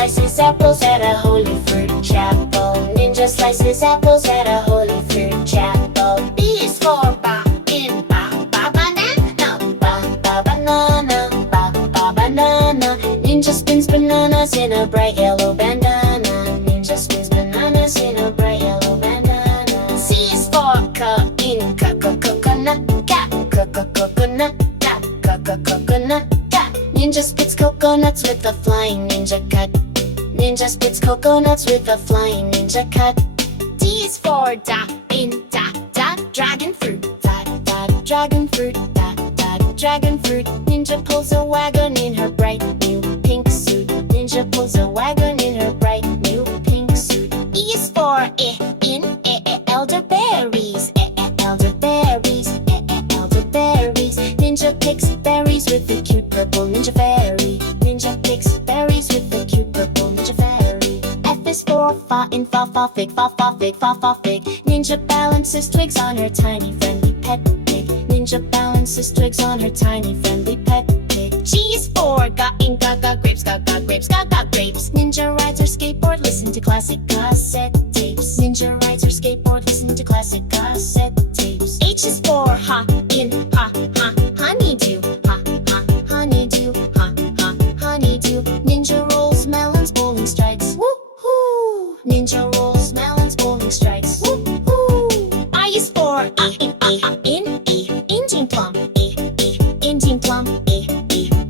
slices apples at a holy fruit chapel. Ninja slices apples at a holy fruit chapel. B is for ba in ba, ba banana, ba banana, ba banana. Ninja spins bananas in a bright yellow bandana. Ninja spins bananas in a bright yellow bandana. C is for ca in coconut, coconut, coconut. Ninja spits coconuts with a flying ninja cut. Ninja spits coconuts with a flying ninja cut. D is for da in da, dragon fruit, dragon fruit, dragon fruit. Ninja pulls a wagon in her bright new pink suit. Ninja pulls a wagon in her bright new pink suit. E is for elderberries, elderberries, elderberries. Ninja picks berries with the cute purple ninja fairy. Ninja picks berries with the cute purple ninja fairy. F is for fa in fa fig, fa fig, fa fig. Ninja balances twigs on her tiny friendly pet pig. Ninja balances twigs on her tiny friendly pet pig. G is for ga in ga grapes, ga grapes, ga grapes. Ninja rides her skateboard, listen to classic cassette tapes. Ninja rides her skateboard, listen to classic cassette tapes. H is for ha in ha, honeydew, honeydew, honeydew. Ninja rolls melons, bowling strikes. Woohoo! Ninja rolls melons, bowling strikes. Woohoo! I is for Indian plum, Indian plum,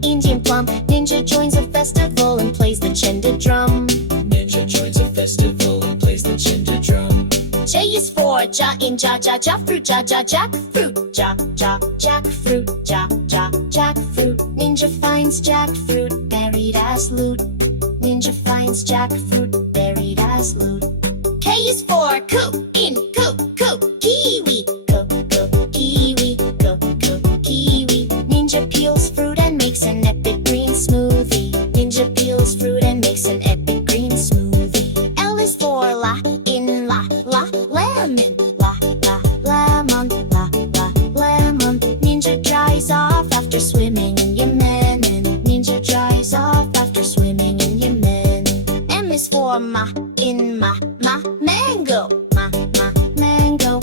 Indian plum. Ninja joins a festival and plays the chenda drum. Ninja joins a festival and plays the chenda drum. J is for ja in jackfruit, jackfruit, jackfruit, jackfruit. Ninja finds jackfruit buried as loot. Ninja finds jackfruit buried as loot. K is for coo in kiwi, kiwi, kiwi. Ninja peels fruit and makes an epic green smoothie. Ninja peels fruit and makes an epic green smoothie. L is for la in lemon, lemon. Ninja dries off after swimming in Yemen. Ninja dries off after swimming in Yemen. M is for ma in mango, mango,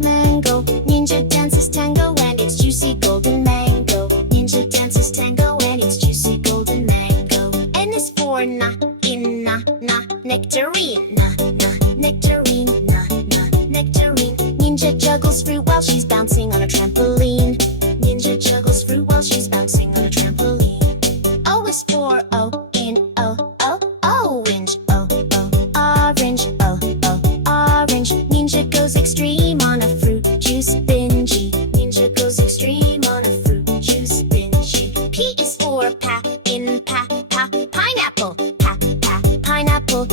mango. Ninja dances tango and it's juicy golden mango. Ninja dances tango and it's juicy golden mango. N is for na in nectarine, nectarine, nectarine. Ninja juggles fruit while she's bouncing on a trampoline. Ninja juggles fruit while she's bouncing on a trampoline. O is for orange, orange. Ninja goes extreme on a fruit juice binge. Ninja goes extreme on a fruit juice binge. P is for in pineapple, pineapple, pineapple.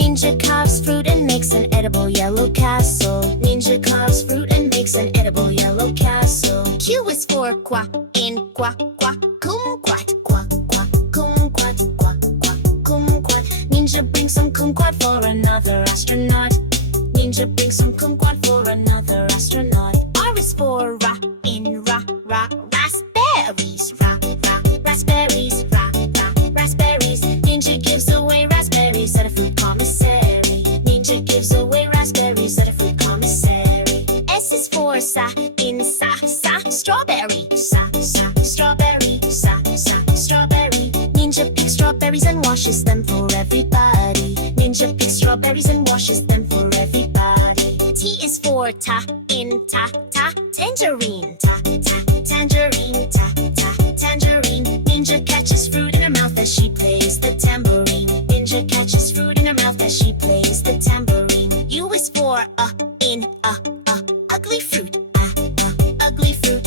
Ninja carves fruit and makes an edible yellow castle. Ninja carves fruit and makes an edible yellow castle. Q is for qua in kumquat, kumquat. Ninja brings some kumquat for another astronaut. Ninja brings some kumquat for another astronaut. R is for ra in raspberries, raspberries, raspberries. Ninja gives away raspberries at a fruit commissary. Ninja gives away raspberries at a fruit commissary. S is for sa in strawberry, strawberry, strawberry. Ninja picks strawberries and washes them for everybody. Ninja picks strawberries and washes them for everybody. T is for ta in tangerine, tangerine, tangerine. Ninja catches fruit in her mouth as she plays the tambourine. Ninja catches fruit in her mouth as she plays the tambourine. U is for in ugly fruit, ugly fruit,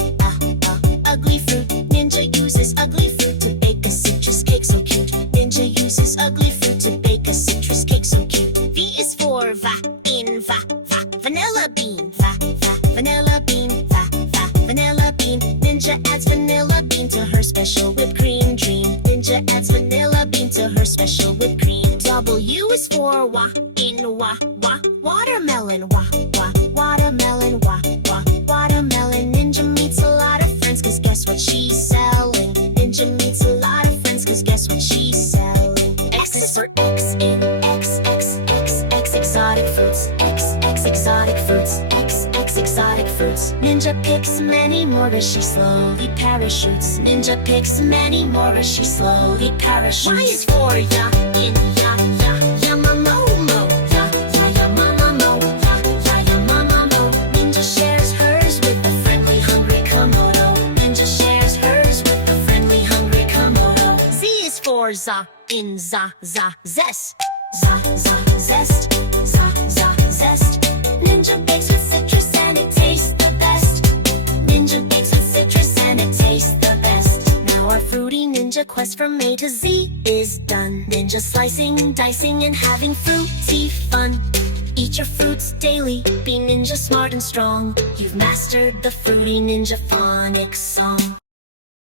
ugly fruit. Ninja uses ugly fruit to bake a citrus cake so cute. Ninja uses ugly fruit to bake a citrus cake so cute. V is for vanilla bean, vanilla bean, vanilla bean. Ninja adds vanilla bean to her special whipped cream dream. Ninja adds vanilla bean to her special whipped cream. W is for watermelon, watermelon, watermelon. Ninja meets a lot of friends, cause guess what she's selling? Ninja meets a lot of friends, cause guess what she's fruits, X exotic fruits. Ninja picks many more as she slowly parachutes. Ninja picks many more as she slowly parachutes. Y is for ya, in ya, ya, ya, mama, mo, ya, ya, ya, mama, mo, ya, ya, ya, mama, mo. Ninja shares hers with the friendly, hungry Komodo. Ninja shares hers with the friendly, hungry Komodo. Z is for za, in za, za, zest. Za, za, zest, za, za, zest. Ninja bakes with citrus and it tastes the best. Ninja bakes with citrus and it tastes the best. Now our fruity ninja quest from A to Z is done. Ninja slicing, dicing, and having fruity fun. Eat your fruits daily, be ninja smart and strong. You've mastered the Fruity Ninja Phonics Song.